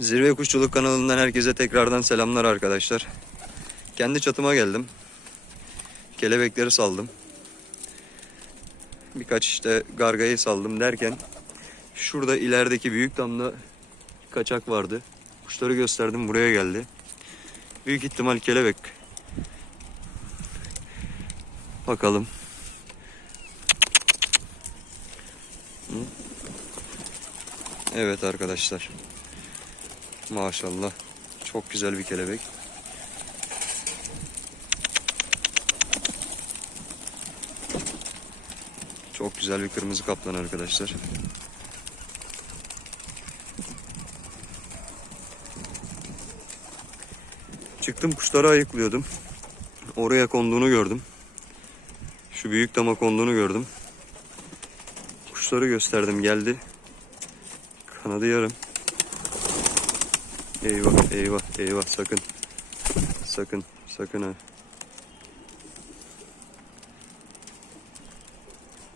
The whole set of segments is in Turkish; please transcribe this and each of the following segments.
Zirve Kuşçuluk kanalından herkese tekrardan selamlar arkadaşlar. Kendi çatıma geldim. Kelebekleri saldım. Birkaç işte gargayı saldım derken şurada ilerideki büyük damda kaçak vardı. Kuşları gösterdim buraya geldi. Büyük ihtimal kelebek. Bakalım. Evet arkadaşlar. Maşallah. Çok güzel bir kelebek. Çok güzel bir kırmızı kaplan arkadaşlar. Çıktım kuşları ayıklıyordum. Oraya konduğunu gördüm. Şu büyük dama konduğunu gördüm. Kuşları gösterdim geldi. Kanadı yarım. Eyvah eyvah eyvah sakın. Sakın sakın ha.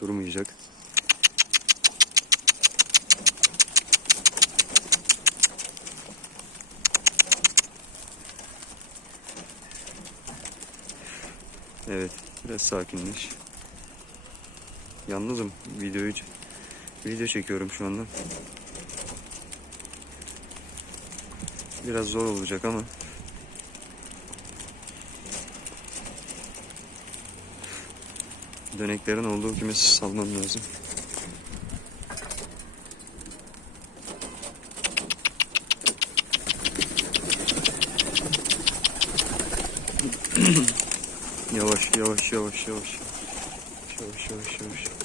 Durmayacak. Evet biraz sakinleş. Yalnızım videoyu video çekiyorum şu anda. Biraz zor olacak ama. Döneklerin olduğu kümesi salmam lazım. yavaş yavaş yavaş yavaş. Yavaş yavaş yavaş.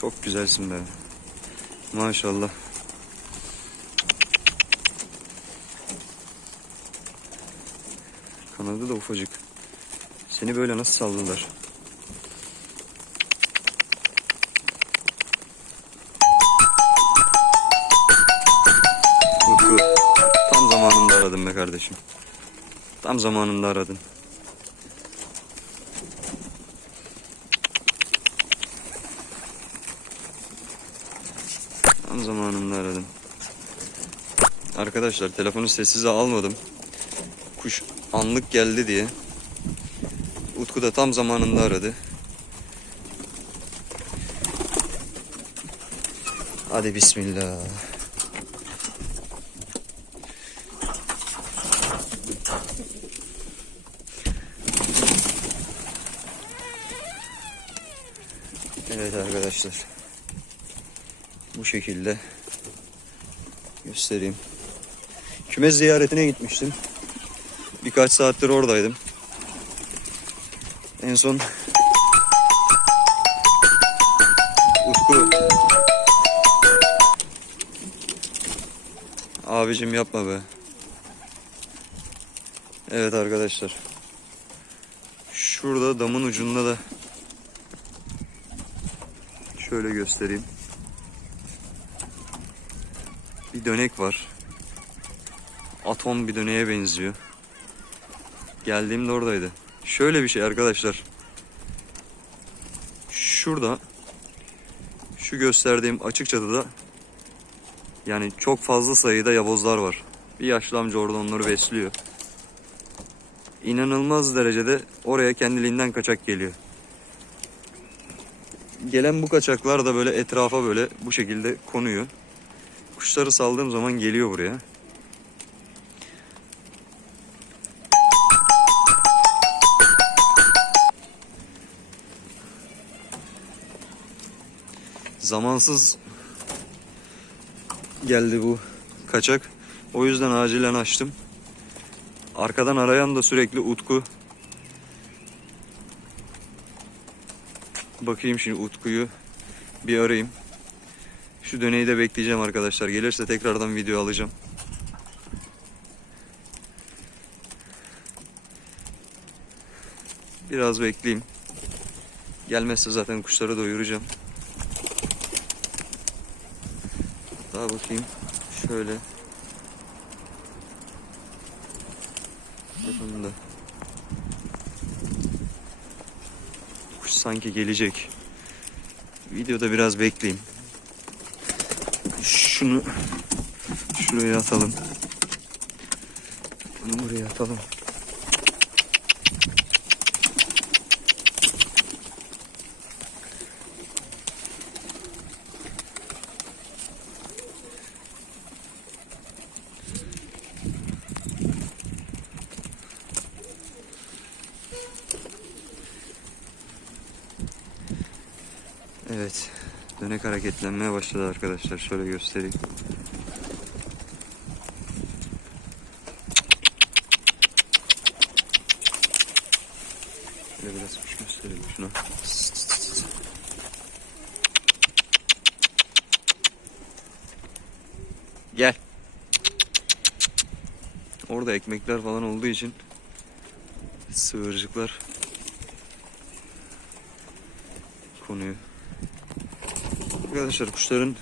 Çok güzelsin be. Maşallah. Kanadı da ufacık. Seni böyle nasıl saldılar? Utku. Tam zamanında aradın be kardeşim. Tam zamanında aradın. Tam zamanında aradım. Arkadaşlar telefonu sessize almadım. Kuş anlık geldi diye. Utku da tam zamanında aradı. Hadi bismillah. Evet arkadaşlar. Bu şekilde göstereyim. Kümes ziyaretine gitmiştim. Birkaç saattir oradaydım. En son Utku Abicim yapma be. Evet arkadaşlar. Şurada damın ucunda da şöyle göstereyim. Bir dönek var. Atom bir döneğe benziyor. Geldiğimde oradaydı. Şöyle bir şey arkadaşlar. Şurada şu gösterdiğim açık çatıda yani çok fazla sayıda yavuzlar var. Bir yaşlı amca orada onları besliyor. İnanılmaz derecede oraya kendiliğinden kaçak geliyor. Gelen bu kaçaklar da böyle etrafa böyle bu şekilde konuyor. Kuşları saldığım zaman geliyor buraya. Zamansız geldi bu kaçak. O yüzden acilen açtım. Arkadan arayan da sürekli Utku. Bakayım şimdi Utku'yu bir arayayım. Şu döneyi de bekleyeceğim arkadaşlar. Gelirse tekrardan video alacağım. Biraz bekleyeyim. Gelmezse zaten kuşları doyuracağım. Daha bakayım. Şöyle. Bakın da. Kuş sanki gelecek. Videoda biraz bekleyeyim. Şunu şuraya atalım. Bunu buraya atalım. Evet. Dönek hareketlenmeye başladı arkadaşlar. Şöyle göstereyim. Şöyle biraz kuş göstereyim şuna. Gel. Orada ekmekler falan olduğu için sığırcıklar konuyu. Arkadaşlar kuşların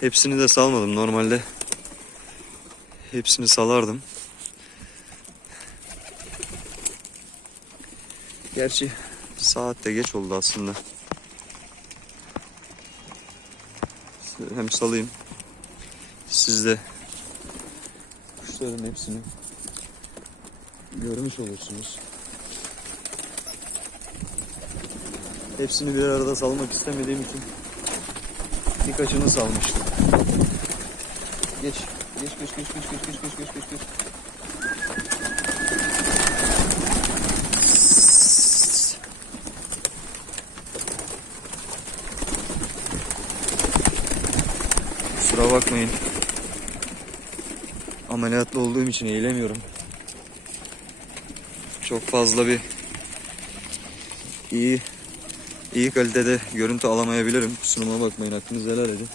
hepsini de salmadım. Normalde hepsini salardım. Gerçi saat de geç oldu aslında. Hem salayım. Siz de kuşların hepsini görmüş olursunuz. Hepsini bir arada salmak istemediğim için birkaçını salmıştım. Geç. Geç geç geç geç geç geç geç geç geç geç. Kusura bakmayın. Ameliyatlı olduğum için eğilemiyorum. Çok fazla bir iyi iyi kalitede görüntü alamayabilirim. Kusuruma bakmayın. Hakkınızı helal edin.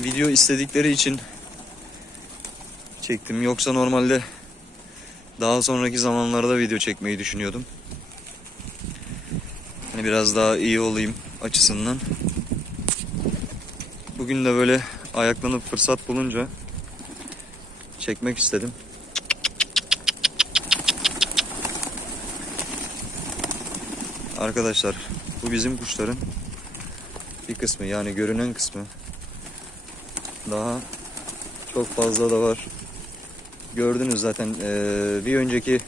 Video istedikleri için çektim. Yoksa normalde daha sonraki zamanlarda video çekmeyi düşünüyordum. Hani biraz daha iyi olayım açısından. Bugün de böyle ayaklanıp fırsat bulunca çekmek istedim. Arkadaşlar bu bizim kuşların bir kısmı yani görünen kısmı. Daha çok fazla da var. Gördünüz zaten eee, bir önceki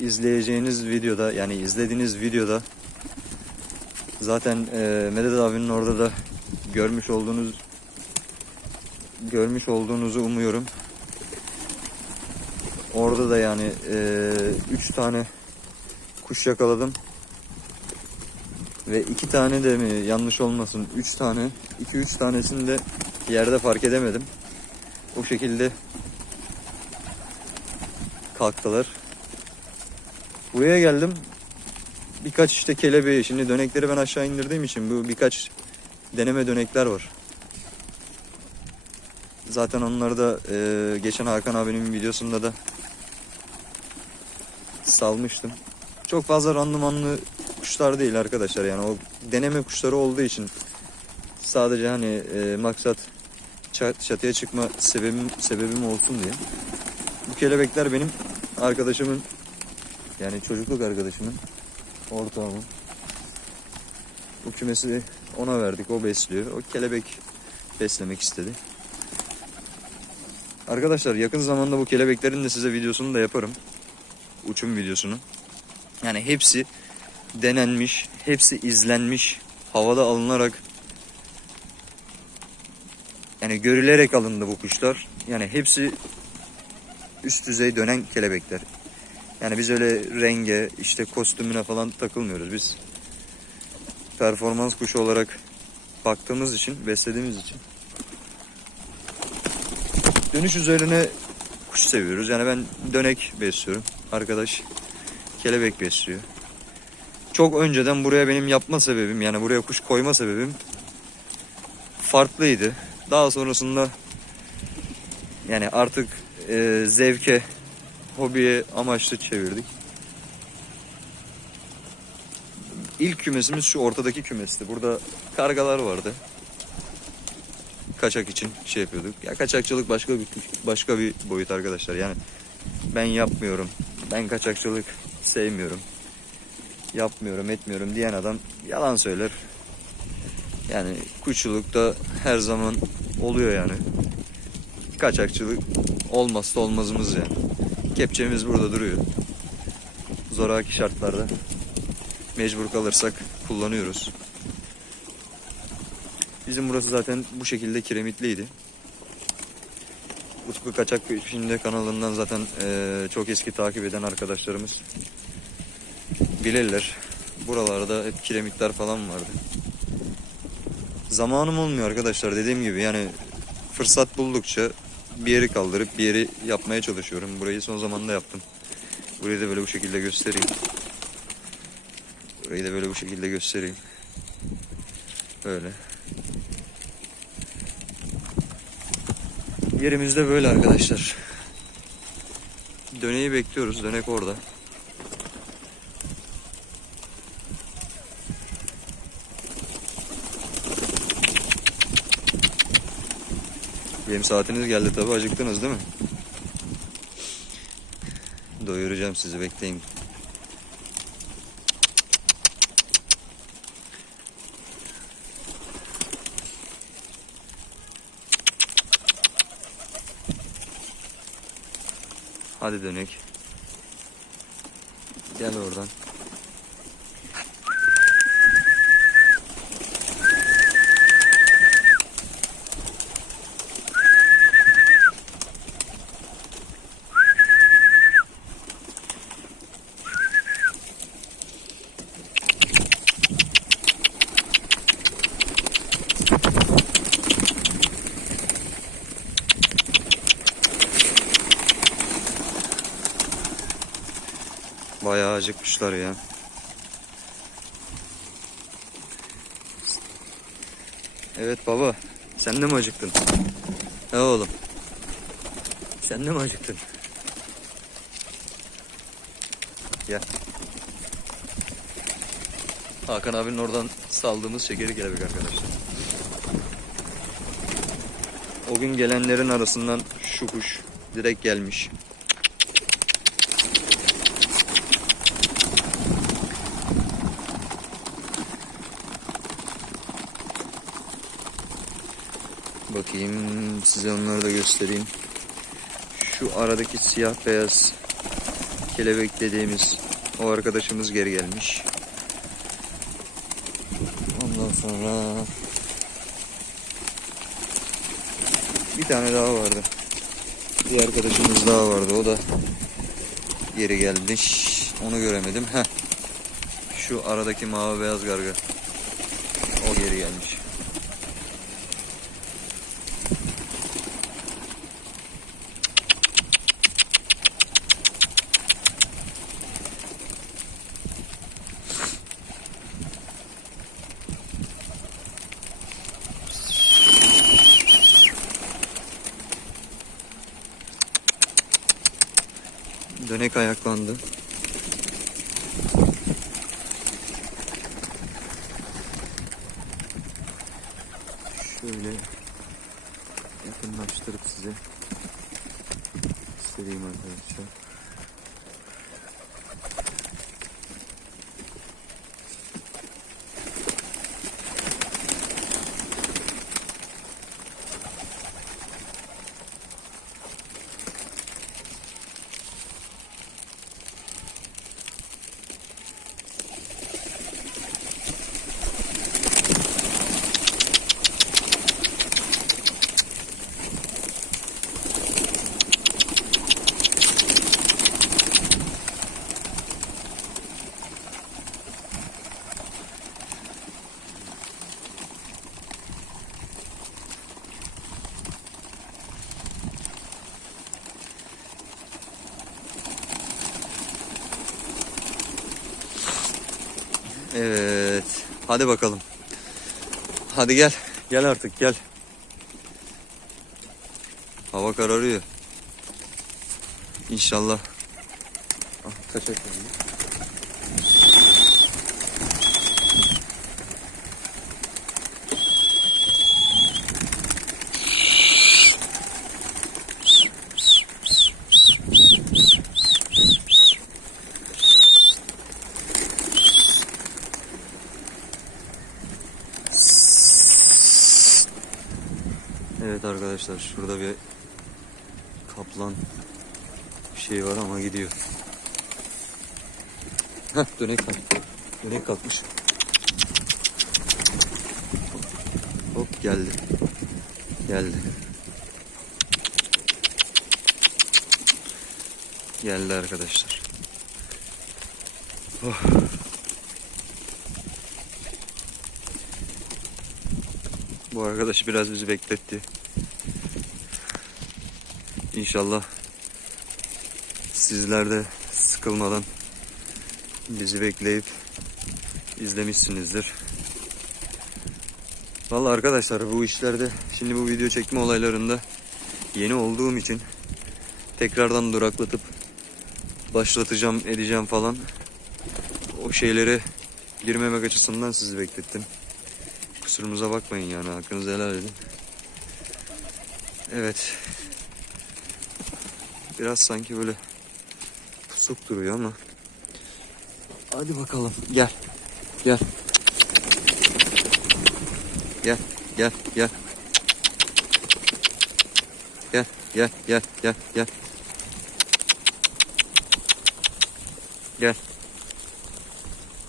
izleyeceğiniz videoda yani izlediğiniz videoda zaten eee Medet abinin orada da görmüş olduğunuz görmüş olduğunuzu umuyorum. Orada da yani 3 tane kuş yakaladım. Ve iki tane de mi yanlış olmasın 3 tane 2-3 tanesini de yerde fark edemedim. O şekilde kalktılar. Buraya geldim. Birkaç işte kelebeği şimdi dönekleri ben aşağı indirdiğim için bu birkaç deneme dönekler var. Zaten onları da e, geçen Hakan abinin videosunda da salmıştım. Çok fazla randımanlı kuşlar değil arkadaşlar yani o deneme kuşları olduğu için sadece hani e, maksat çat- çatıya çıkma sebebim sebebim olsun diye. Bu kelebekler benim arkadaşımın yani çocukluk arkadaşımın ortağımın. Bu kümesi ona verdik o besliyor. O kelebek beslemek istedi. Arkadaşlar yakın zamanda bu kelebeklerin de size videosunu da yaparım. Uçum videosunu. Yani hepsi denenmiş, hepsi izlenmiş, havada alınarak yani görülerek alındı bu kuşlar. Yani hepsi üst düzey dönen kelebekler. Yani biz öyle renge, işte kostümüne falan takılmıyoruz. Biz performans kuşu olarak baktığımız için, beslediğimiz için dönüş üzerine kuş seviyoruz. Yani ben dönek besliyorum. Arkadaş kelebek besliyor. Çok önceden buraya benim yapma sebebim yani buraya kuş koyma sebebim farklıydı. Daha sonrasında yani artık e, zevke, hobiye amaçlı çevirdik. İlk kümesimiz şu ortadaki kümesti. Burada kargalar vardı. kaçak için şey yapıyorduk. Ya kaçakçılık başka bir başka bir boyut arkadaşlar. Yani ben yapmıyorum. Ben kaçakçılık sevmiyorum. Yapmıyorum, etmiyorum diyen adam yalan söyler. Yani kuşçulukta her zaman oluyor yani. Kaçakçılık olmazsa olmazımız yani. Kepçemiz burada duruyor. Zoraki şartlarda mecbur kalırsak kullanıyoruz. Bizim burası zaten bu şekilde kiremitliydi. Utku Kaçak Peşinde kanalından zaten eee, çok eski takip eden arkadaşlarımız bilirler. Buralarda hep kiremitler falan vardı. Zamanım olmuyor arkadaşlar dediğim gibi yani fırsat buldukça bir yeri kaldırıp bir yeri yapmaya çalışıyorum. Burayı son zamanda yaptım. Burayı da böyle bu şekilde göstereyim. Burayı da böyle bu şekilde göstereyim. Böyle. Yerimiz de böyle arkadaşlar. Döneyi bekliyoruz. Dönek orada. Yem saatiniz geldi tabi acıktınız değil mi? Doyuracağım sizi bekleyin. Hadi dönek. Gel oradan. Bayağı acıkmışlar ya. Evet baba. Sen de mi acıktın? Ne oğlum? Sen de mi acıktın? Gel. Hakan abinin oradan saldığımız şekeri kelebek arkadaşlar. O gün gelenlerin arasından şu kuş direkt gelmiş. Bakayım size onları da göstereyim. Şu aradaki siyah beyaz kelebek dediğimiz o arkadaşımız geri gelmiş. Ondan sonra bir tane daha vardı. Bir arkadaşımız daha vardı. O da geri gelmiş. Onu göremedim. Heh. Şu aradaki mavi beyaz garga. O geri gelmiş. Dönek ayaklandı. Şöyle yakınlaştırıp size göstereyim arkadaşlar. Evet. Hadi bakalım. Hadi gel. Gel artık gel. Hava kararıyor. İnşallah. Ah, kaçak geldi. Evet arkadaşlar şurada bir kaplan bir şey var ama gidiyor. Heh dönek kalktı. Dönek kalkmış. Hop geldi. Geldi. Geldi arkadaşlar. Oh. Bu arkadaş biraz bizi bekletti. İnşallah sizler de sıkılmadan bizi bekleyip izlemişsinizdir. Vallahi arkadaşlar bu işlerde şimdi bu video çekme olaylarında yeni olduğum için tekrardan duraklatıp başlatacağım edeceğim falan o şeylere girmemek açısından sizi beklettim. Kusurumuza bakmayın yani hakkınızı helal edin. Evet. Biraz sanki böyle pusuk duruyor ama. Hadi bakalım gel. Gel. Gel gel gel. Gel gel gel gel gel. Gel.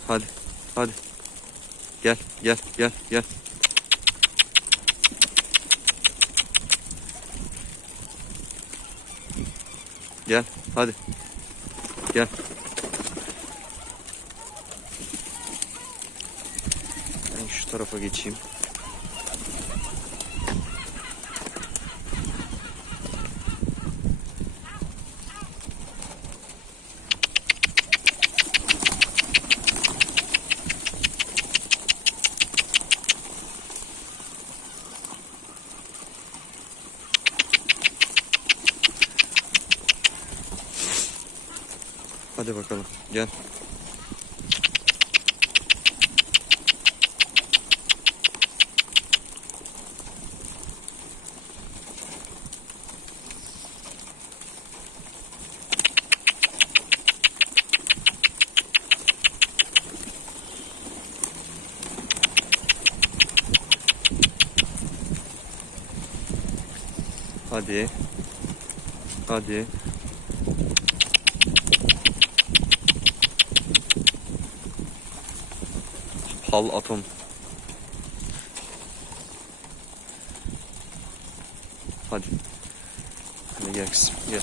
Hadi hadi. Gel gel gel gel. Gel hadi. Gel. Ben şu tarafa geçeyim. Hadi bakalım. Gel. Hadi. Hadi. Pal atom. Hadi. Hadi gel kızım gel.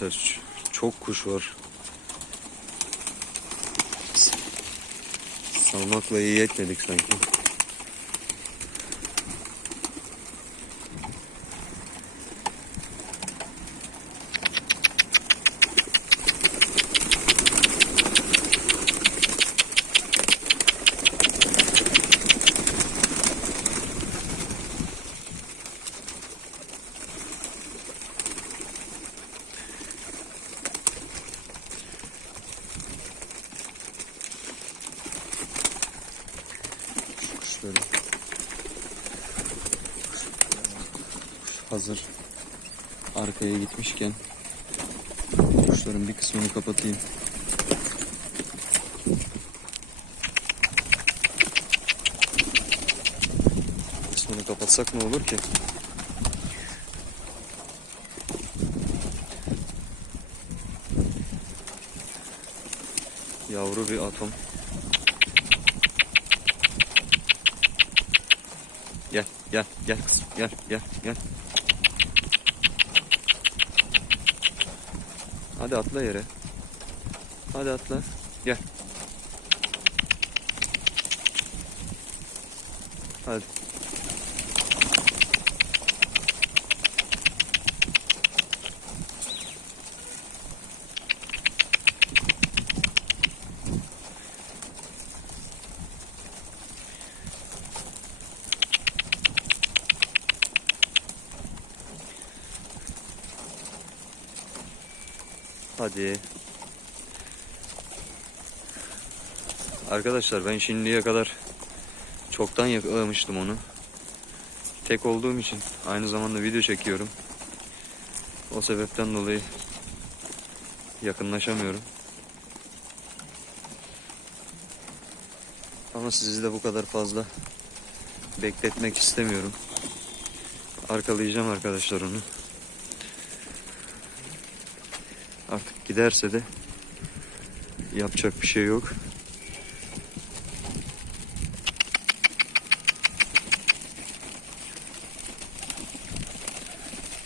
Ç- çok kuş var. Salmakla iyi etmedik sanki. Şu kuşları. Hazır arkaya gitmişken kuşların bir kısmını kapatayım. Kısmını kapatsak ne olur ki? Yavru bir atom. Gel, gel, gel kızım. Gel, gel, gel. Hadi atla yere. Hadi atla. Gel. Hadi. Hadi. Arkadaşlar ben şimdiye kadar çoktan yakalamıştım onu. tek olduğum için aynı zamanda video çekiyorum. O sebepten dolayı yakınlaşamıyorum. Ama sizi de bu kadar fazla bekletmek istemiyorum. Arkalayacağım arkadaşlar onu. Artık giderse de yapacak bir şey yok.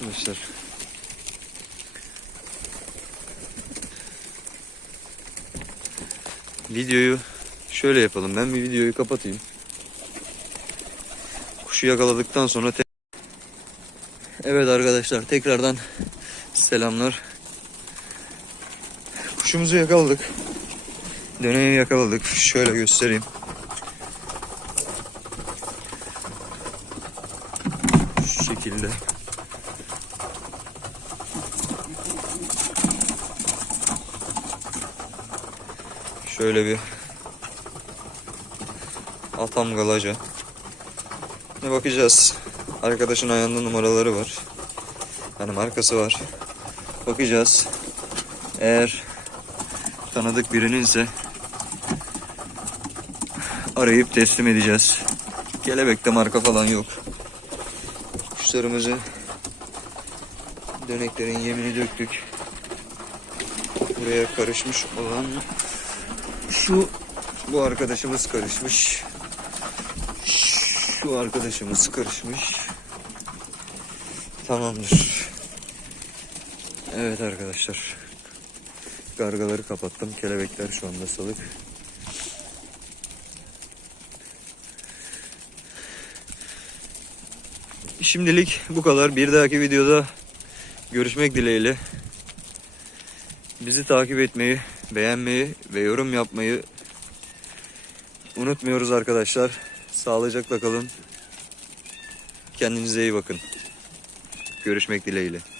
Arkadaşlar videoyu şöyle yapalım. Ben bir videoyu kapatayım. Kuşu yakaladıktan sonra Evet arkadaşlar tekrardan selamlar. Kuşumuzu yakaladık. Döneyi yakaladık. Şöyle göstereyim. Şu şekilde. Şöyle bir atam galaca. Ne bakacağız. Arkadaşın ayağında numaraları var. Yani markası var. Bakacağız. Eğer tanıdık birininse arayıp teslim edeceğiz. Kelebekte marka falan yok. Kuşlarımızı döneklerin yemini döktük. Buraya karışmış olan şu bu arkadaşımız karışmış. Şu arkadaşımız karışmış. Tamamdır. Evet arkadaşlar. Gargaları kapattım. Kelebekler şu anda salık. Şimdilik bu kadar. Bir dahaki videoda görüşmek dileğiyle. Bizi takip etmeyi, beğenmeyi ve yorum yapmayı unutmuyoruz arkadaşlar. Sağlıcakla kalın. Kendinize iyi bakın. Görüşmek dileğiyle.